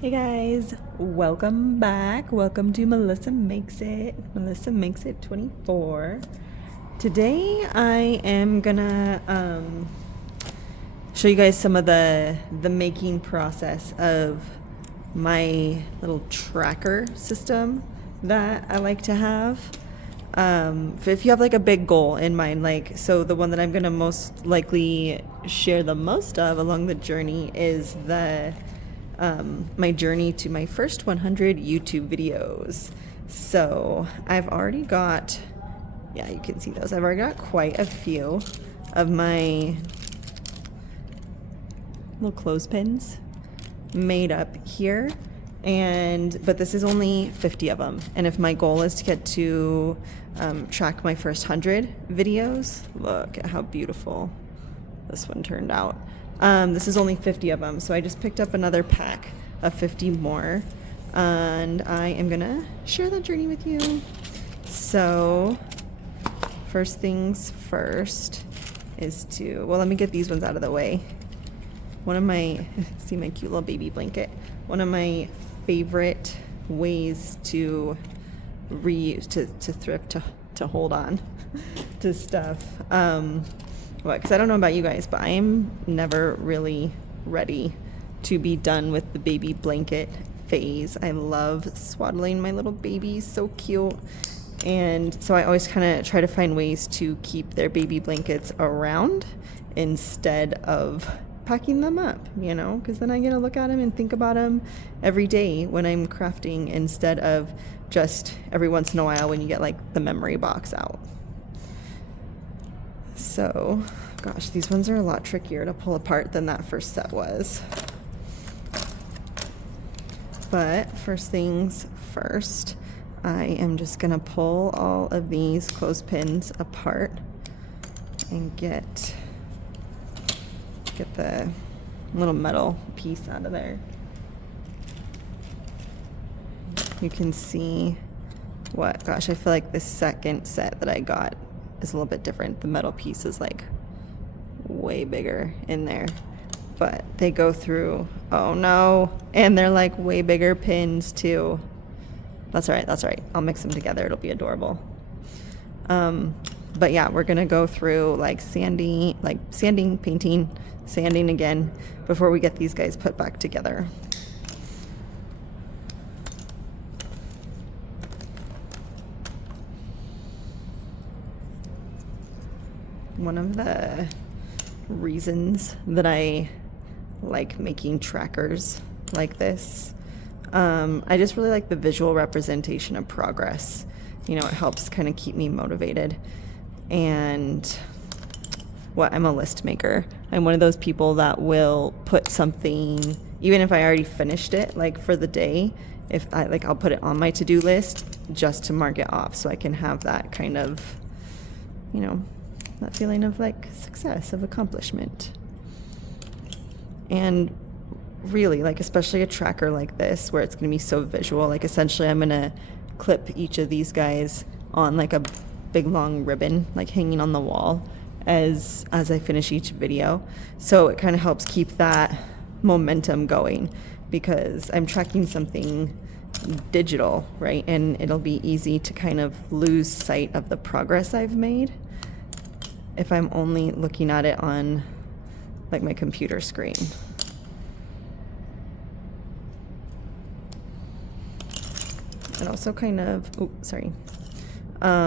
Hey guys, welcome back. Welcome to Melissa Makes It. Melissa Makes It 24. Today I am gonna show you guys some of the making process of my little tracker system that I like to have. If you have like a big goal in mind, like, so the one that I'm gonna most likely share the most of along the journey is my journey to my first 100 YouTube videos. So I've already got, yeah, you can see those. I've already got quite a few of my little clothespins made up here. But this is only 50 of them. And if my goal is to get to track my first 100 videos, look at how beautiful this one turned out. This is only 50 of them, so I just picked up another pack of 50 more, and I am gonna share that journey with you. So first things first is let me get these ones out of the way. One of my, see my cute little baby blanket, one of my favorite ways to reuse, to thrift, to hold on to stuff. Because I don't know about you guys, but I am never really ready to be done with the baby blanket phase. I love swaddling my little babies, so cute. And so I always kind of try to find ways to keep their baby blankets around instead of packing them up, because then I get to look at them and think about them every day when I'm crafting instead of just every once in a while when you get like the memory box out. So, gosh, these ones are a lot trickier to pull apart than that first set was. But first things first, I am just gonna pull all of these clothespins apart and get the little metal piece out of there. You can see I feel like the second set that I got is a little bit different. The metal piece is like way bigger in there, but they go through, oh no, and they're like way bigger pins too. That's all right. I'll mix them together. It'll be adorable. But yeah, we're gonna go through sanding, painting, sanding again before we get these guys put back together. One of the reasons that I like making trackers like this, I just really like the visual representation of progress. It helps kind of keep me motivated. And I'm a list maker. I'm one of those people that will put something, even if I already finished it, like for the day, I'll put it on my to-do list just to mark it off so I can have that kind of, that feeling of success, of accomplishment. And really, especially a tracker like this where it's going to be so visual, essentially I'm going to clip each of these guys on a big long ribbon, hanging on the wall as I finish each video. So it kind of helps keep that momentum going because I'm tracking something digital, right? And it'll be easy to kind of lose sight of the progress I've made if I'm only looking at it on my computer screen. And also kind of, I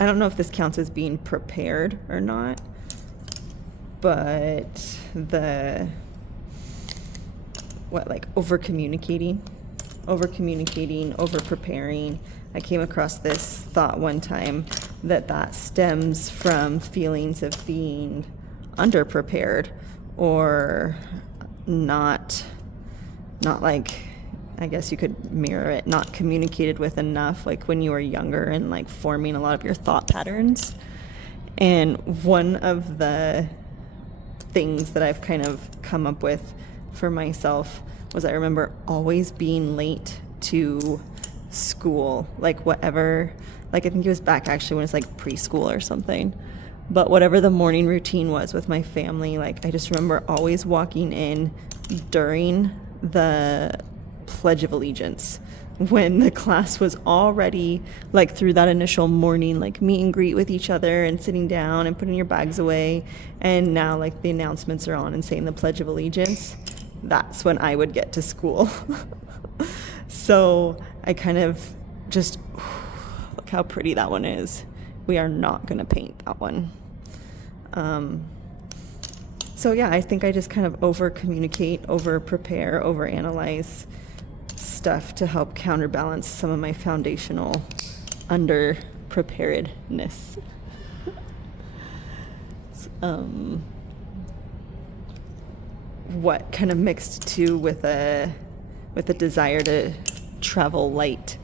don't know if this counts as being prepared or not, but over communicating, over preparing. I came across this thought one time that stems from feelings of being underprepared or not I guess you could mirror it, not communicated with enough, when you were younger and forming a lot of your thought patterns. And one of the things that I've kind of come up with for myself was I remember always being late to school, whatever, I think it was back actually when it's preschool or something. But whatever the morning routine was with my family, like I just remember always walking in during the Pledge of Allegiance when the class was already like through that initial morning like meet and greet with each other and sitting down and putting your bags away, and now like the announcements are on and saying the Pledge of Allegiance. That's when I would get to school. So I kind of just look how pretty that one is. We are not going to paint that one. So yeah, I think I just kind of over communicate, over prepare, over analyze stuff to help counterbalance some of my foundational under preparedness. What kind of mixed too with a desire to travel light.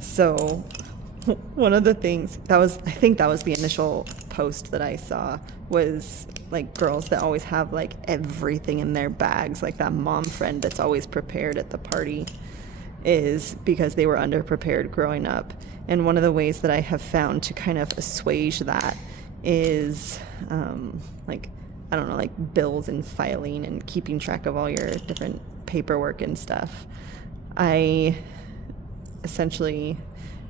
So one of the things I think that was the initial post that I saw, was like girls that always have like everything in their bags, like that mom friend that's always prepared at the party, is because they were underprepared growing up. And one of the ways that I have found to kind of assuage that is like, I don't know, like bills and filing and keeping track of all your different paperwork and stuff. I essentially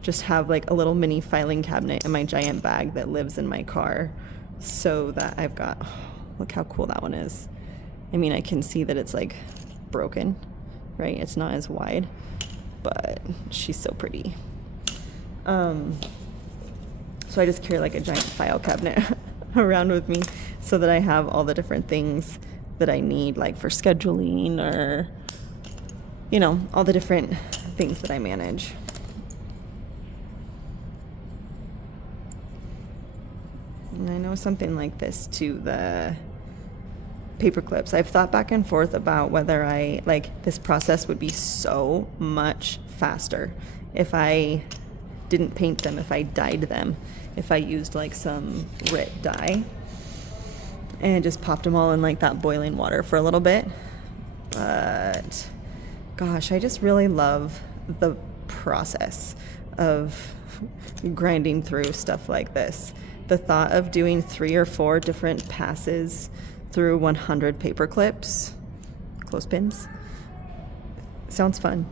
just have like a little mini filing cabinet in my giant bag that lives in my car, so that I've got, look how cool that one is. I mean, I can see that it's like broken, right? It's not as wide, but she's so pretty. So I just carry like a giant file cabinet around with me so that I have all the different things that I need, like for scheduling or, you know, all the different things that I manage. And I know something like this too, the paper clips. I've thought back and forth about whether this process would be so much faster if I didn't paint them, if I dyed them, if I used like some RIT dye and just popped them all in like that boiling water for a little bit. But gosh, I just really love the process of grinding through stuff like this. The thought of doing 3 or 4 different passes through 100 paper clips, clothespins, sounds fun.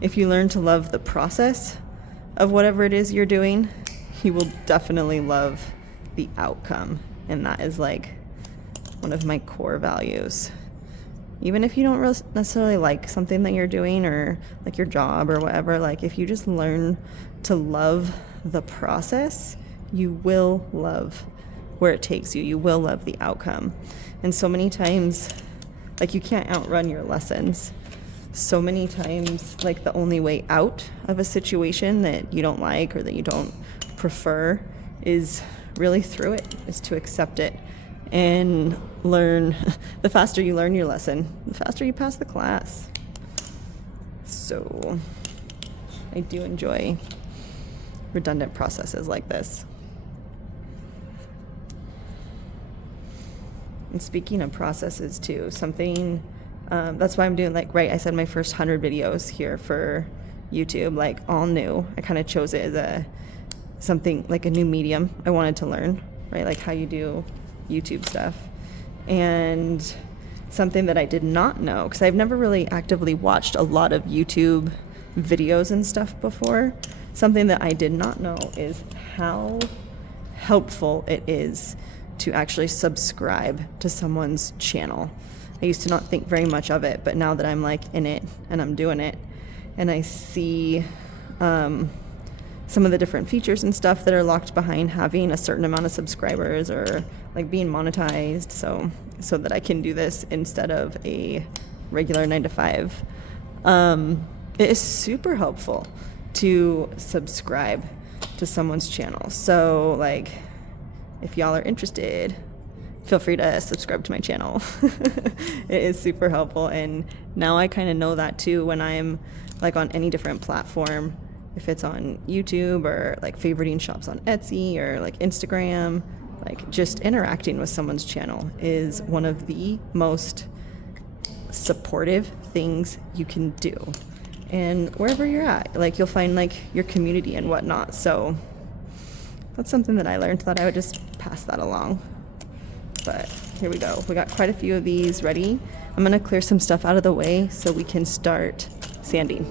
If you learn to love the process of whatever it is you're doing, you will definitely love the outcome. And that is like one of my core values. Even if you don't necessarily like something that you're doing or like your job or whatever, like if you just learn to love the process, you will love where it takes you. You will love the outcome. And so many times, like you can't outrun your lessons. So many times, like the only way out of a situation that you don't like or that you don't prefer is really through it, is to accept it and learn. The faster you learn your lesson, the faster you pass the class. So I do enjoy redundant processes like this. And speaking of processes too, something, that's why I'm doing I said my first 100 videos here for YouTube, like all new. I kind of chose it as something like a new medium I wanted to learn, right? Like how you do YouTube stuff. And something that I did not know, because I've never really actively watched a lot of YouTube videos and stuff before. Something that I did not know is how helpful it is to actually subscribe to someone's channel. I used to not think very much of it, but now that I'm like in it and I'm doing it and I see some of the different features and stuff that are locked behind having a certain amount of subscribers or like being monetized, so that I can do this instead of a regular 9-to-5. It is super helpful to subscribe to someone's channel. So like, if y'all are interested, feel free to subscribe to my channel. It is super helpful. And now I kind of know that too when I'm like on any different platform, if it's on YouTube or like favoriting shops on Etsy or like Instagram, like just interacting with someone's channel is one of the most supportive things you can do. And wherever you're at, like you'll find like your community and whatnot. So that's something that I learned. Thought I would just pass that along. But here we go. We got quite a few of these ready. I'm gonna clear some stuff out of the way so we can start sanding.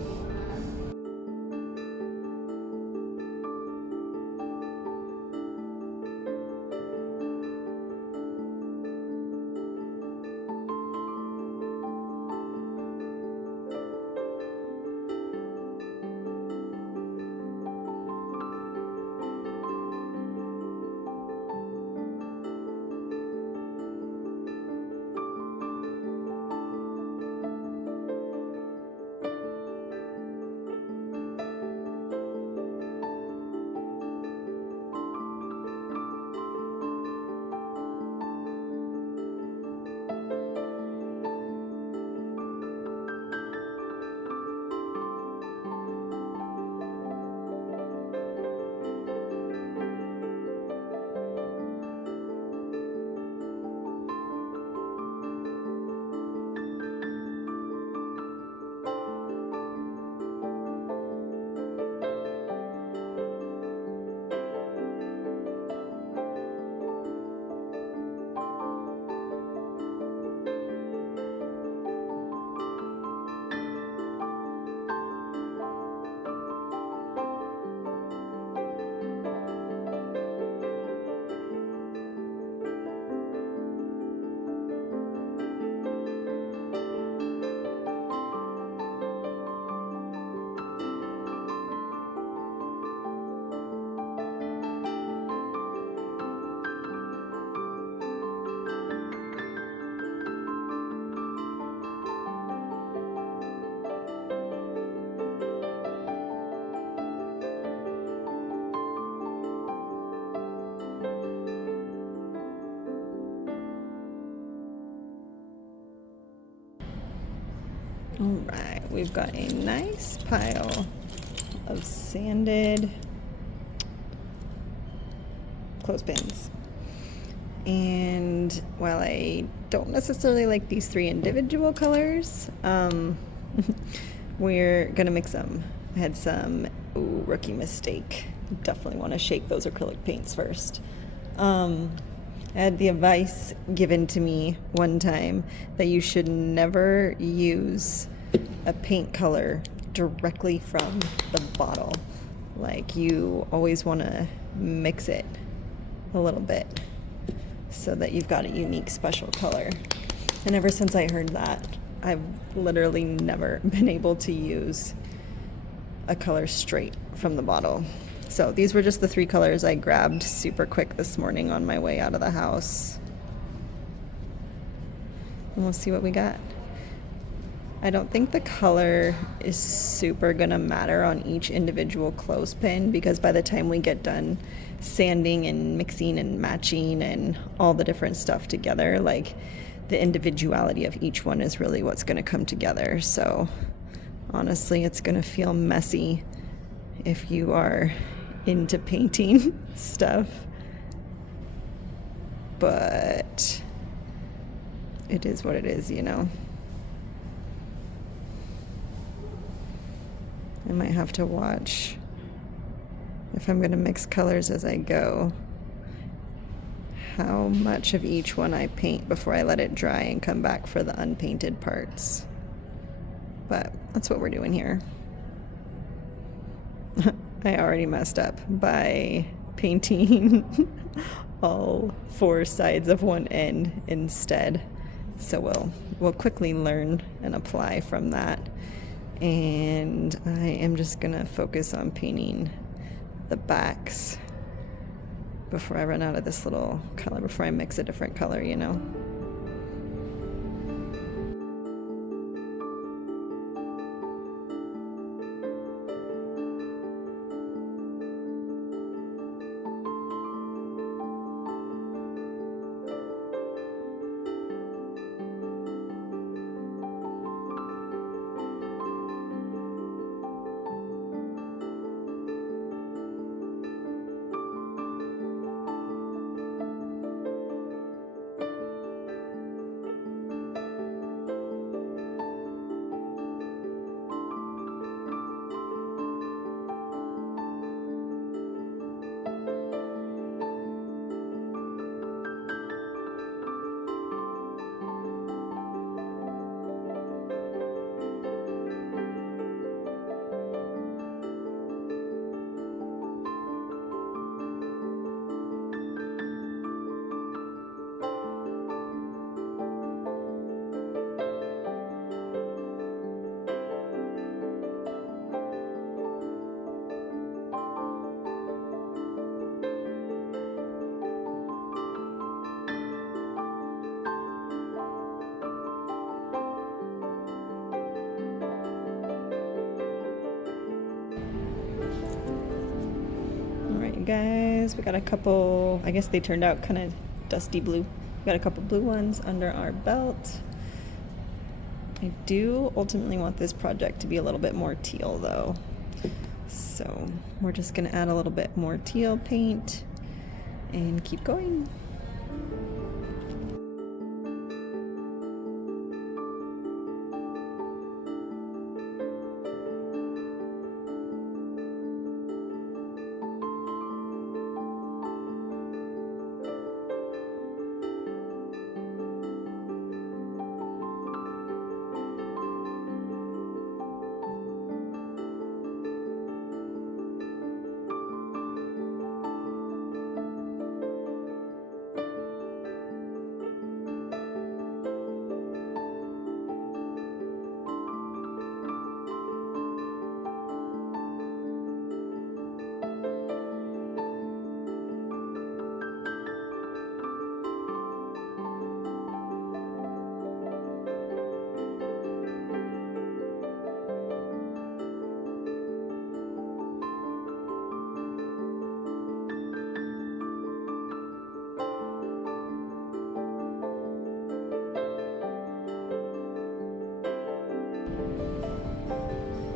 All right, we've got a nice pile of sanded clothespins. And while I don't necessarily like these three individual colors, we're gonna mix them. I had some, rookie mistake. Definitely want to shake those acrylic paints first. I had the advice given to me one time that you should never use a paint color directly from the bottle. Like, you always want to mix it a little bit so that you've got a unique special color. And ever since I heard that, I've literally never been able to use a color straight from the bottle. So these were just the three colors I grabbed super quick this morning on my way out of the house. And we'll see what we got. I don't think the color is super gonna matter on each individual clothespin, because by the time we get done sanding and mixing and matching and all the different stuff together, like, the individuality of each one is really what's gonna come together. So honestly, it's gonna feel messy if you are into painting stuff, but it is what it is, you know. I might have to watch if I'm gonna mix colors as I go, how much of each one I paint before I let it dry and come back for the unpainted parts. But that's what we're doing here. I already messed up by painting all four sides of one end instead. So we'll quickly learn and apply from that. And I am just gonna focus on painting the backs before I run out of this little color, before I mix a different color, you know. guys. We got a couple, I guess they turned out kind of dusty blue. We got a couple blue ones under our belt. I do ultimately want this project to be a little bit more teal though. So we're just gonna add a little bit more teal paint and keep going.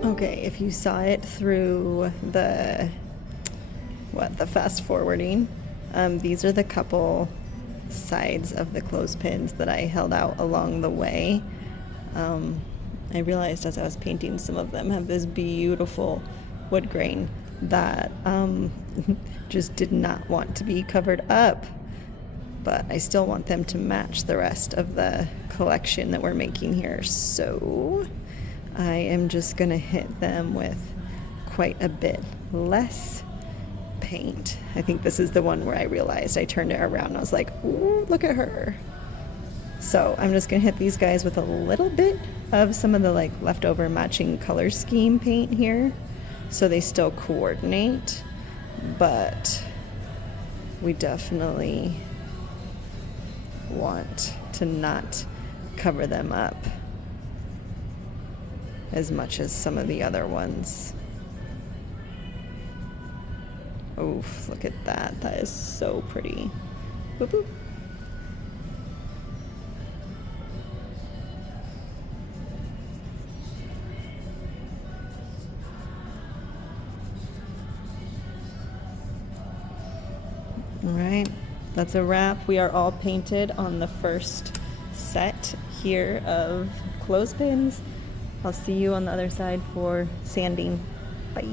Okay, if you saw it through the fast forwarding, these are the couple sides of the clothespins that I held out along the way. I realized as I was painting, some of them have this beautiful wood grain that just did not want to be covered up, but I still want them to match the rest of the collection that we're making here. So I am just gonna hit them with quite a bit less paint. I think this is the one where I realized I turned it around and I was like, ooh, look at her. So I'm just gonna hit these guys with a little bit of some of the like leftover matching color scheme paint here so they still coordinate, but we definitely want to not cover them up as much as some of the other ones. Oof, look at that. That is so pretty. Boop, boop. All right, that's a wrap. We are all painted on the first set here of clothespins. I'll see you on the other side for sanding. Bye.